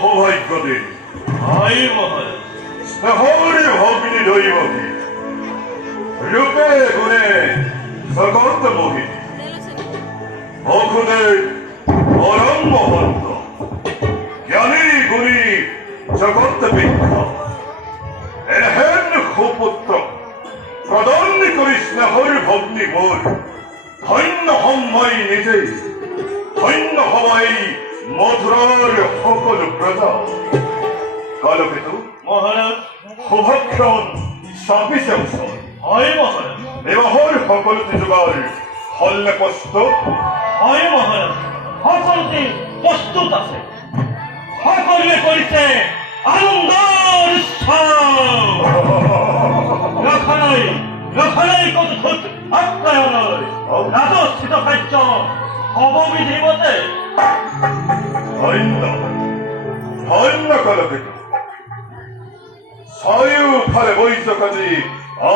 সৌভাগ্য দিন। হয় মহারাজ। স্নেহরি ভগ্নী দৈবকী, রূপে গুণে জগৎ মোহিনী, ভকুদের পরম মহন্ত, জ্ঞানী গুণী জগৎ বিখ্যাত, এনেহেন সুপুত্ৰ প্ৰদান কৰি স্নেহৰ ভগ্নী মোৰ, ধন্য হম মই নিজেই, ধন্য হবাই মধুৰৰ সকলো প্ৰজা। কালকেতু মহারাজ। শুভক্ষণ চাপিছে ওচৰ। হয় মহারাজ। বিবাহৰ সকলোতে যোগাৰ হলনে প্ৰস্তুত? হয় মহারাজ, সকলোতে প্ৰস্তুত আছে। সকলোৱে কৰিছে আনন্দৰ উৎসৱ। ৰখা নাই কতোত আপ্যায়নৰ ৰাজস্থিত কাৰ্য হব বিধিমতে। ধন্য ধন্য কালকেতু, চাৰিওফালে বৈশাখী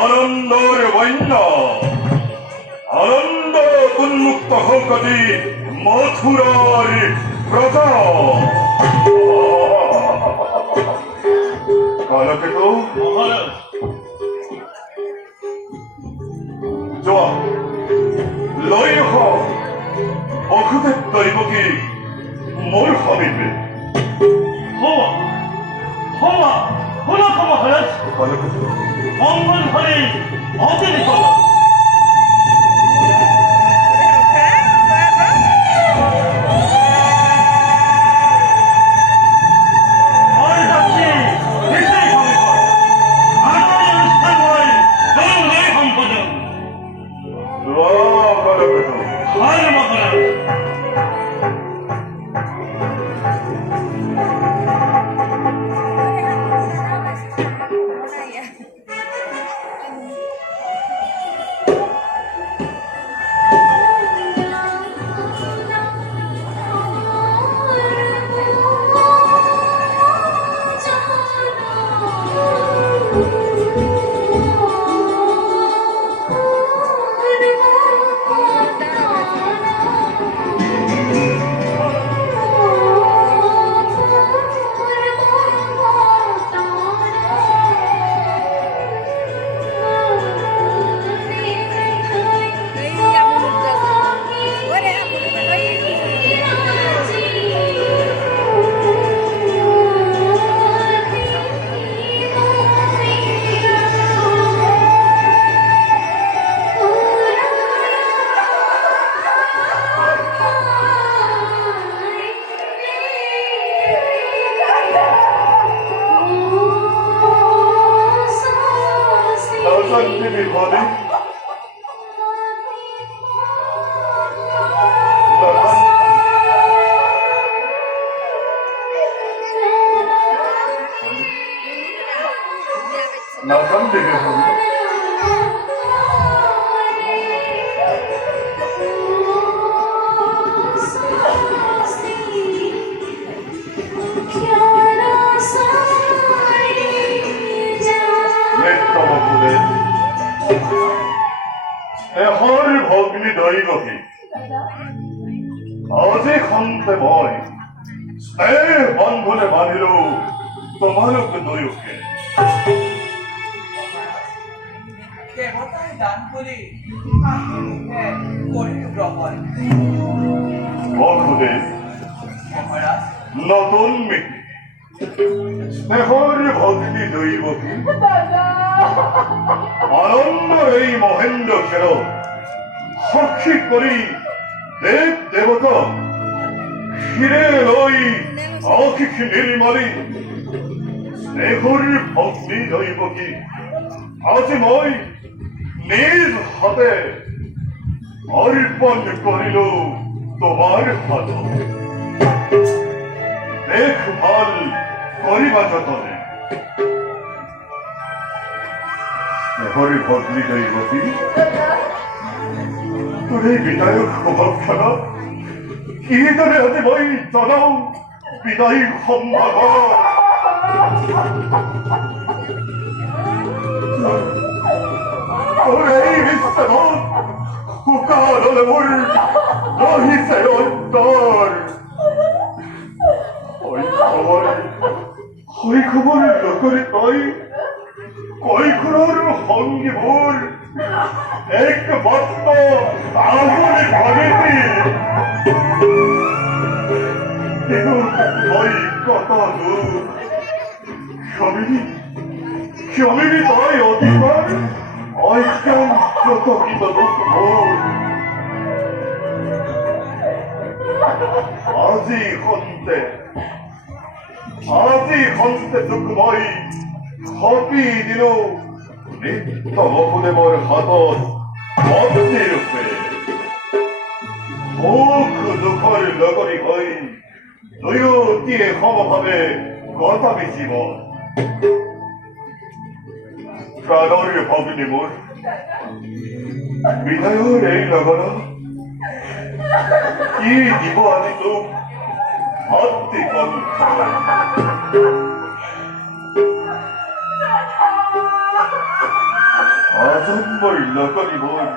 আনন্দৰ বন্যা, আনন্দ উন্মুক্ত হকতি মথুৰাৰ প্ৰজা। কালকেতু মহারাজ। যোৱা লৈ অহা অসুদেৱ দৈবকী মোৰ সমীপে। শুনক মহারাজ, কালকেতু মঙ্গল ঘরে অতি নিকট। এহৰ ভগ্নী দৈবকী, আজি খন্তে মই স্নেহ বন্ধনে বান্ধিলো তোমালোক দুয়োকে। দেৱতাই দান কৰি কৰিলো গ্ৰহণ। বসুদেৱ মহাৰাজ, নতুন মিতি স্নেহৰ ভগ্নী দৈবকী, আনন্দৰ এই মহেন্দ্ৰ খেলত সাক্ষী কৰি দেৱ দেৱতা শিৰে লৈ আশিস নিৰ্মলি স্নেহৰ ভগ্নী দৈবকী, আজি মই নিজ হাতে অৰ্পণ কৰিলো তোমাৰ হাতত। দেখভাল কৰিবা যতনে। হৰি ভগ্নী দৈবতী, তোৰ এই বিদায়ৰ শুভক্ষণা কিদৰে আজি মই জনাও বিদায় সম্ভাৱ। তোৰ এই বিশ্বনাথ শুকানলে মোৰ ৰহিছে অন্তৰ। কই খবর লোকের তাই কই খবর সঙ্গী ভুল এক ভক্ত আগুনে ভাগেতে কিন্তু ওই কত দূর স্বামী তাই অধিকার ঐক্যম প্রতকিত দুঃখ ভোর আজি হন্তে দুঃখময় সপি দিল নিত্য বসুদেৱৰ হাতত ভক্তি ৰূপে সুখ দুখৰ লগৰী হৈ দুয়োটিয়ে সমভাৱে কটাবি জীৱন প্ৰাণৰ ভগিনী মোৰ বিদায়ৰ এই লগনত কি দিব আমি তোক ভক্তি কণ্ঠ আজন্মৰ লগৰী মোৰ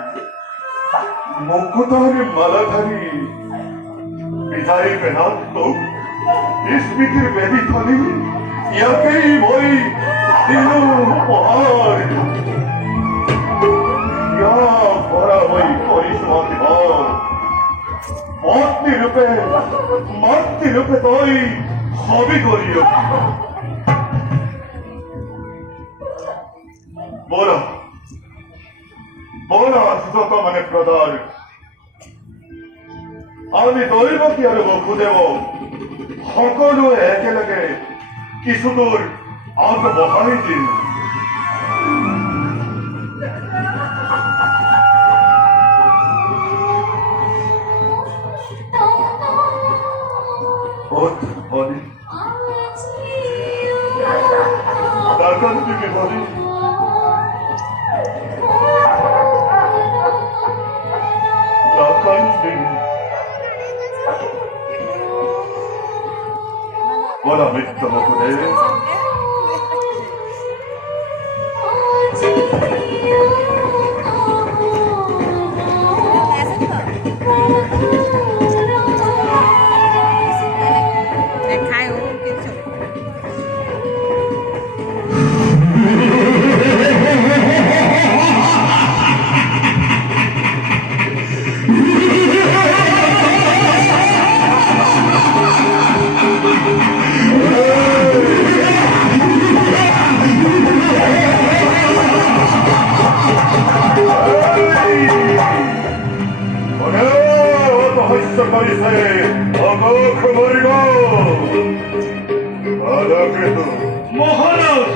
মুকুতাৰ মালাধাৰী বিদায় পেনাত তোক স্মৃতিৰ বেদী থালি ইয়াকেই মই দিলো উপহাৰ ইয়াক ভৰা মই কৰিছো অধিভাৰ মাতৃ ৰূপে তই হবি কৰি বৰা যত মানে প্ৰদাৰ আমি দৈৱকী আৰু বসুদেৱ সকলোৱে একেলগে কিছু দূৰ আগবঢ়াই দিম Honey. Darkan gibi honey. Darkan gibi. Bana bitti mi bu ne? মহারাজ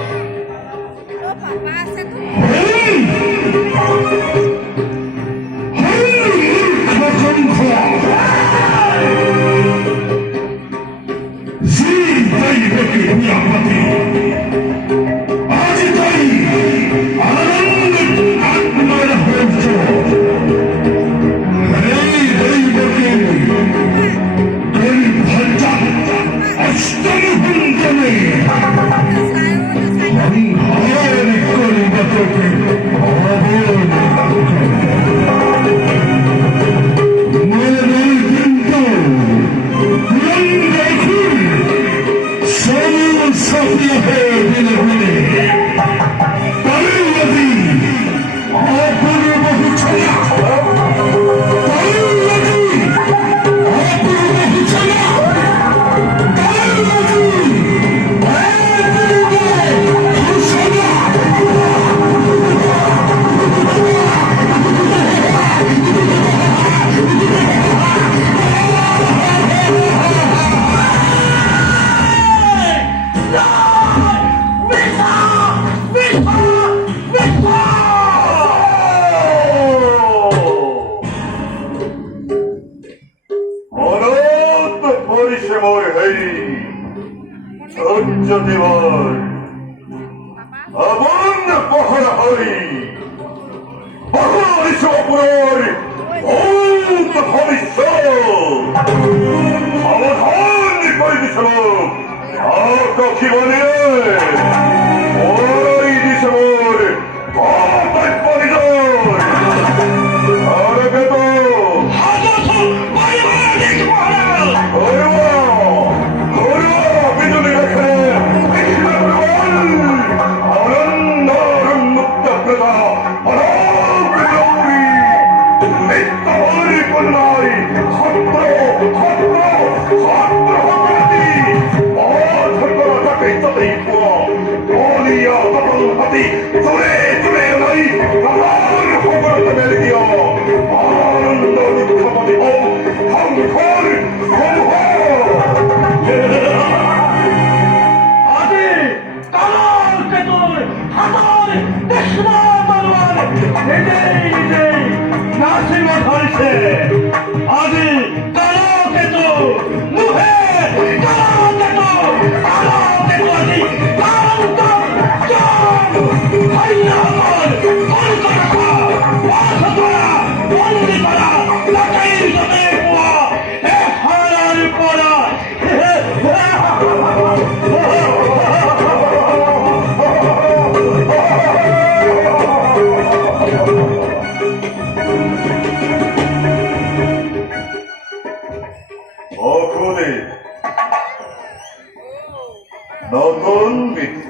নতুন বিধি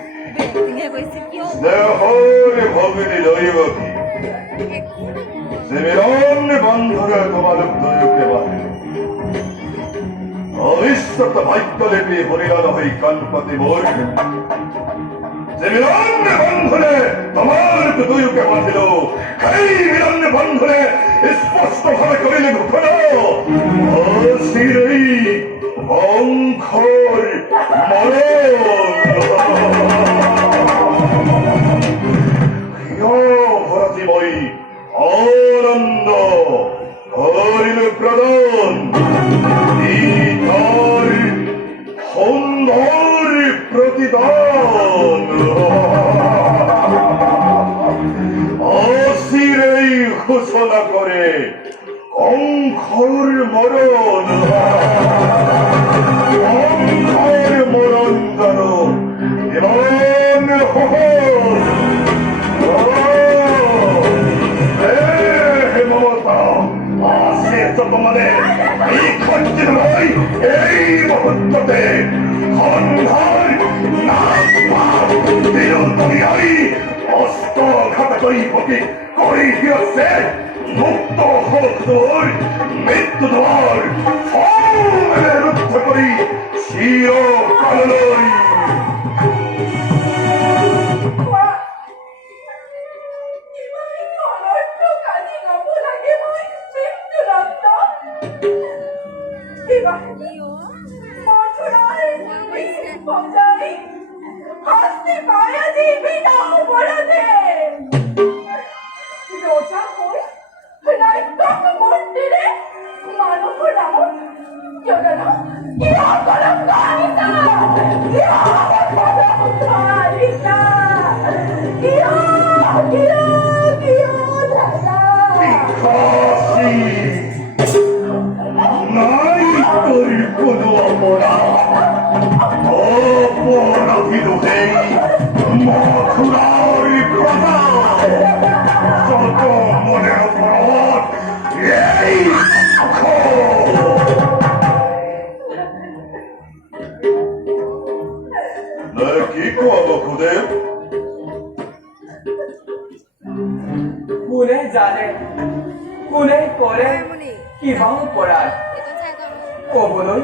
দেহর ভগিনী দৈবকী সেমিরন বন্ধনে তোমার দৈবকে বাঁধে অবিশ্বাত ভাগ্যলিপি হরিলাল হই কানপতি মোর সেমিরন বন্ধনে তোমার দৈবকে বাঁধিল সেই মিলন বন্ধনে স্পষ্ট ভাবে করিলে ঘটনা অস্থিরই অঙ্খর ভরাতিময়ী আনন্দ হরিল প্রদান তার সুন্দর প্রতিদান অসিরেই ঘোষণা করে অঙ্খর মরণ অঙ্খর মরণ যেন এমন মমতা আসে তো তোমাদের এই খঞ্জিত নয় এই মুহূর্ততে সন্ধ্যার অস্ত ঘাতকই প্রতি করি দিয়েছে মুক্ত হোক তোর মৃত্যু দ্বার রুদ্ধ করি চিরকালই নাই তোর কোনো অপরাধীর মথুরার প্রজা যত মনের অপরাধ এই কি কব খুদে কোনে জানে কোনে কৰে কিবা কৰাৰ কবলৈ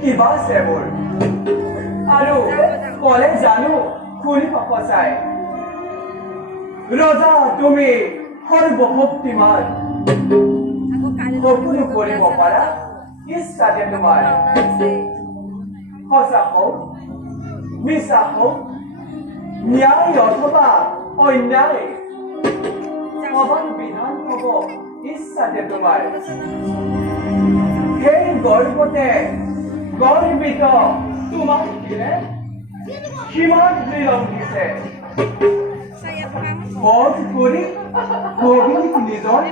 কিবা চেবোৰ আৰু কলে জানো খুলি পাপচাই ৰজা তুমি সৰ্বশক্তিমান সকলো কৰিব পাৰা ইচ্ছাতে তোমাৰ সঁচা হওক মিছা হওক ন্যায় অথবা অন্যায় সমান বিধান হব ইচ্ছাতে তোমাৰ সেই গৰ্বতে গৰ্বিত তোমাক দিলে কিমান বিলম্বিছে বধ কৰি ভগিনীক নিজৰ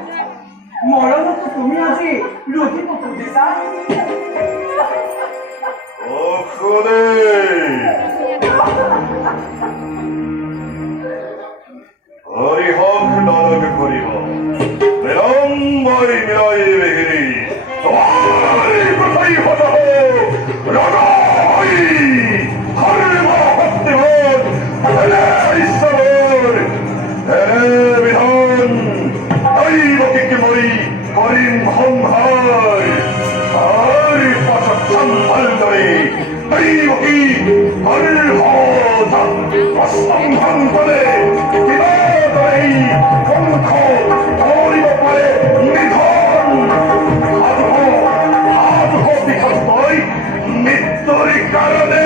মৰণতো তুমি আজি লুটিব খুজিছা হরিহক নরক করিব বিলম্বই মিলাই বিহিরি তোমার কথাই হত রগাই হরিব ভক্তিবোধ হেলে ঈশ্বর হেলে বিধান দৈবকে মরি করিম সংহার আর পাশত সম্বল ধরে দৈবকী হরিহতা অসম্ভব করে মৃত্যুর কারণে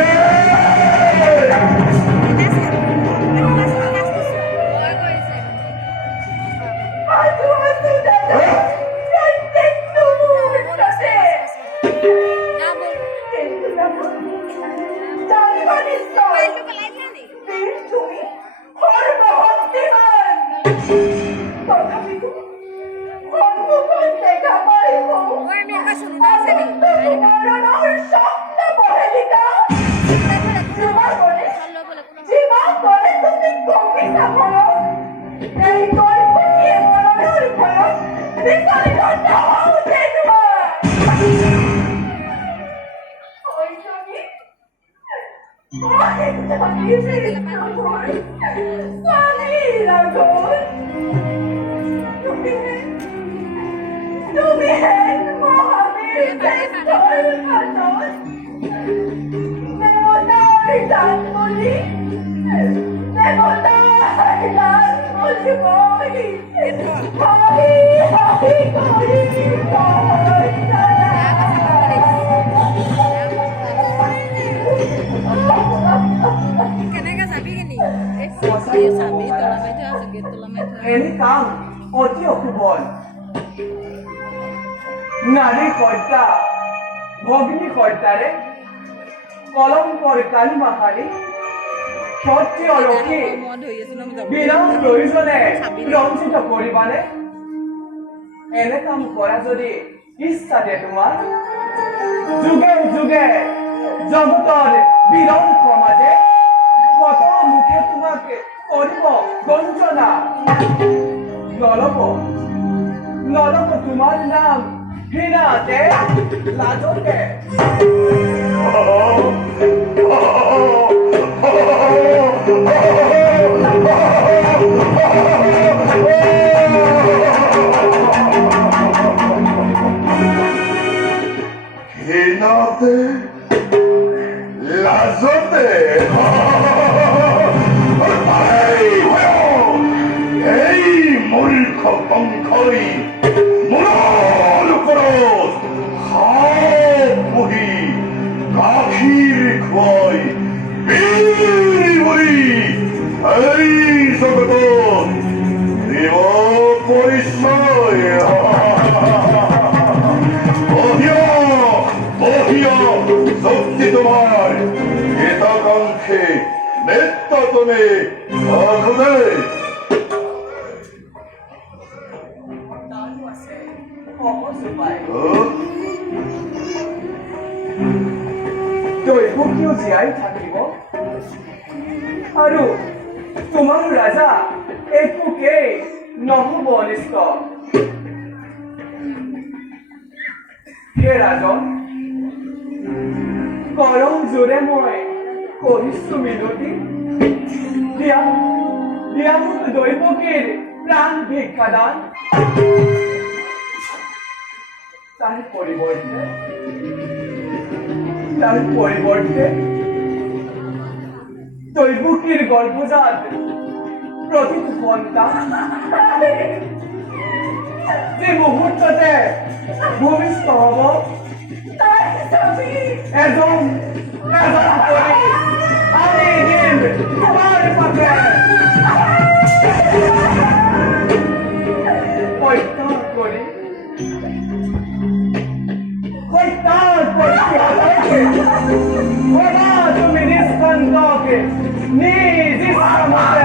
Kenapa sabi gini? Saya sabi tolong aja segitu lama itu. Ini kang, oti okubon. Nari kota, ভগ্নি কর্তারে কলম করে কালী মাহারি সত্যি অলৌকি বিনা প্রয়োজনে রঞ্জিত পরিমাণে এনে কাম করা যদি ইচ্ছা দিয়ে তোমার যুগে যুগে জগতৰ বিৰল সমাজে কত মুখে তোমাকে কৰিব গঞ্জনা নলব তোমাৰ নাম ঘৃণাতে লাজতে ঘৃণাতে লাজতে এই মূৰ্খ পংখই মূৰৰ ওপৰত হাত বহি গাখীৰ খুৱাই বীৰ বুলি এই জগতত দিব পৰিচয় শক্তি তোমার হিতাকাঙ্ক্ষে নেতা তুমি সাধুদে দৈৱকীয় জীয়াই থাকিব আৰু তোমাৰ ৰাজা একোকেই নহ'ব অনিষ্ট হে ৰাজন কৰম জোৰে মই কৰিছো মিনতি দিয়া মোক দৈৱকীৰ প্ৰাণ ভিক্ষাদান তাৰ পৰিৱৰ্তে দৈৱকীৰ গৰ্ভজাত প্ৰতিটো সন্তান যে মুহূৰ্ততে ভূমিষ্ঠ হ'ব এজন কৰি আমি দিম তোমাৰ পাশে তুমি নিষ্কণ্ঠকে নিজ ইচ্ছামতে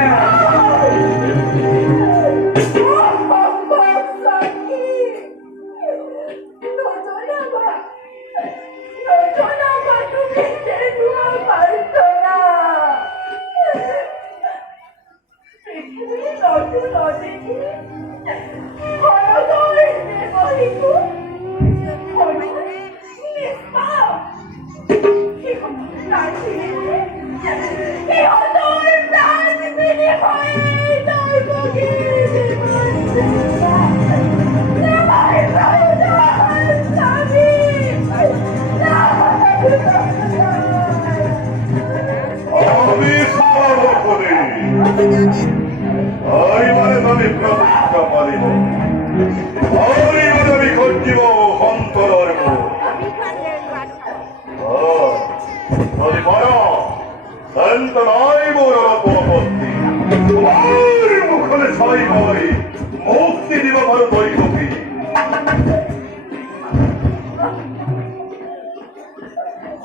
মুক্তি দিব পারো দৈবকী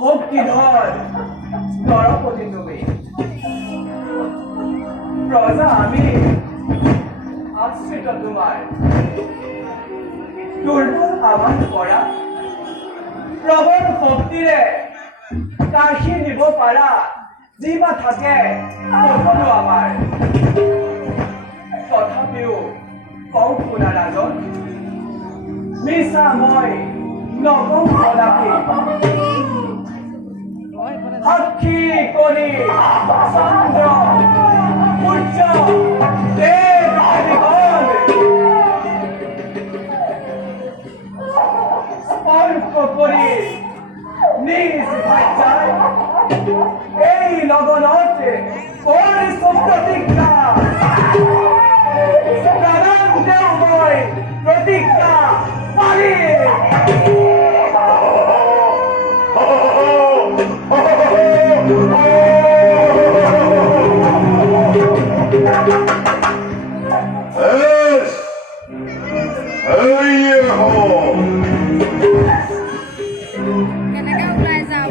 ভক্তিধর নরপতি তুমি প্রজা আমি আশ্রিত তোমার দুর্বল আমার করা প্রবল ভক্তিরে কাশি নিব পারা যিবা থাকে সকলো আমার তথাপিও কওঁ শুনা ৰাজন মিছা মই নকওঁ কদাপি সাক্ষী কৰি চন্দ্ৰ সূৰ্য দেৱ দেৱীগণ স্পৰ্শ কৰি নিজ ভাষায় এই লগনত কৰিছো প্ৰতিজ্ঞা প্ৰাণ দেও মই প্ৰতিজ্ঞা পালিম Yes! Hey, কেনেকৈ ওলাই যাওঁ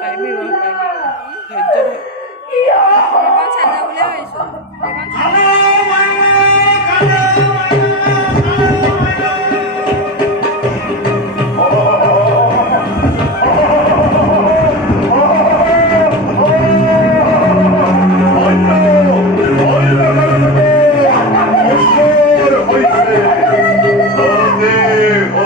পাৰিবি ধৈৰ্য এইখন চাই যাওঁ বুলিয়ে ভাবিছোঁ এইখন